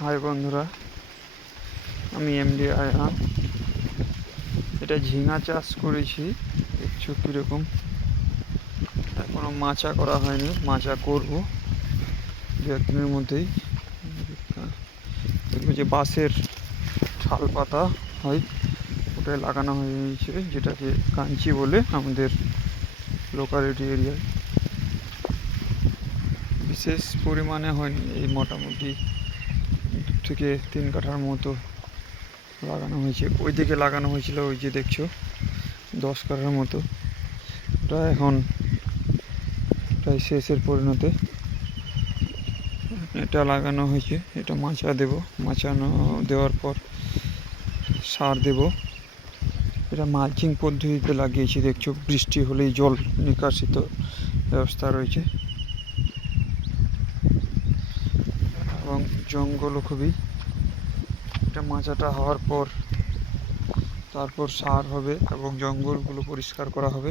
High বন্ধুরা, আমি MD Ayaan. এটা ঝিঙা চাষ করেছি, দেখছো কীরকম। এখনও মাচা করা হয়নি, মাচা করব দু একদিনের মধ্যেই। এগুলো যে বাঁশের ছাল পাতা হয় ওটাই লাগানো হয়েছে, যেটাকে কাঞ্চি বলে আমাদের লোকালিটি এরিয়ায়। বিশেষ পরিমাণে হয়নি, এই মোটামুটি 2 থেকে 3 কাঠার মতো লাগানো হয়েছে। ওই দিকে লাগানো হয়েছিল, ওই যে দেখছো 10 কাঠার মতো। ওটা এখন প্রায় শেষের পরিণতে। এটা লাগানো হয়েছে, এটা মাচা দেব, মাচানো দেওয়ার পর সার দেব। এটা মালচিং পদ্ধতিতে লাগিয়েছি, দেখছো বৃষ্টি হলেই জল নিকাশিত ব্যবস্থা রয়েছে। এবং জঙ্গলও খুবই। এটা মাচাটা হওয়ার পর তারপর সার হবে এবং জঙ্গলগুলো পরিষ্কার করা হবে।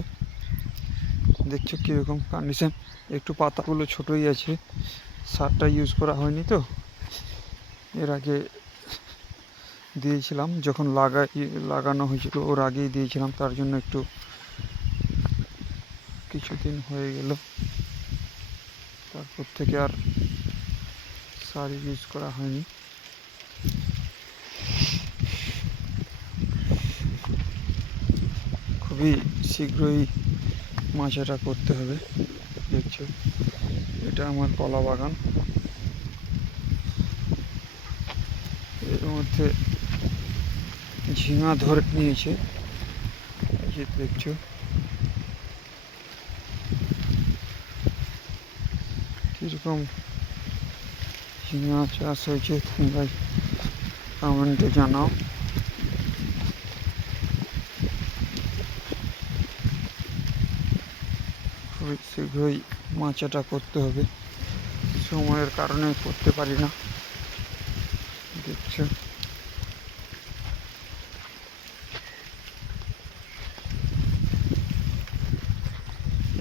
দেখছো কীরকম কন্ডিশন, একটু পাতাগুলো ছোটোই আছে, সারটা ইউজ করা হয়নি তো। এর আগে দিয়েছিলাম, যখন লাগানো হয়েছিল ওর আগেই দিয়েছিলাম, তার জন্য একটু কিছুদিন হয়ে গেল, তারপর থেকে আর সার ইউজ করা হয়নি। খুবই শীঘ্রই মাচাটা করতে হবে। দেখছো এটা আমার কলা বাগান, এর মধ্যে ঝিঙা ধরে নিয়েছে, যে দেখছো। কীরকম ঝিঙা চাষ হয়েছে তোমরা কমেন্টে জানাও। খুবই শীঘ্রই মাচাটা করতে হবে, সময়ের কারণে করতে পারি না। দেখছো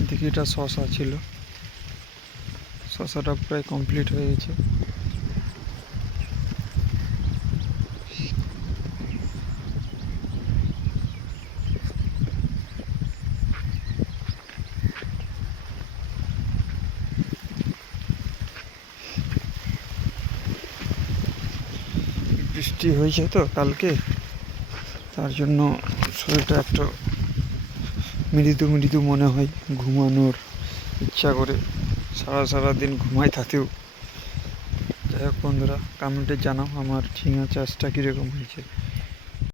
এদিকে এটা শশা ছিল, শশাটা প্রায় কমপ্লিট হয়ে গেছে। বৃষ্টি হয়েছে তো কালকে, তার জন্য শরীরটা একটু মৃদু মৃদু মনে হয়, ঘুমানোর ইচ্ছা করে। সারা দিন ঘুমাই থাকতেও। যাই হোক বন্ধুরা, কমেন্টে জানাও আমার ঝিঙা চাষটা কীরকম হয়েছে।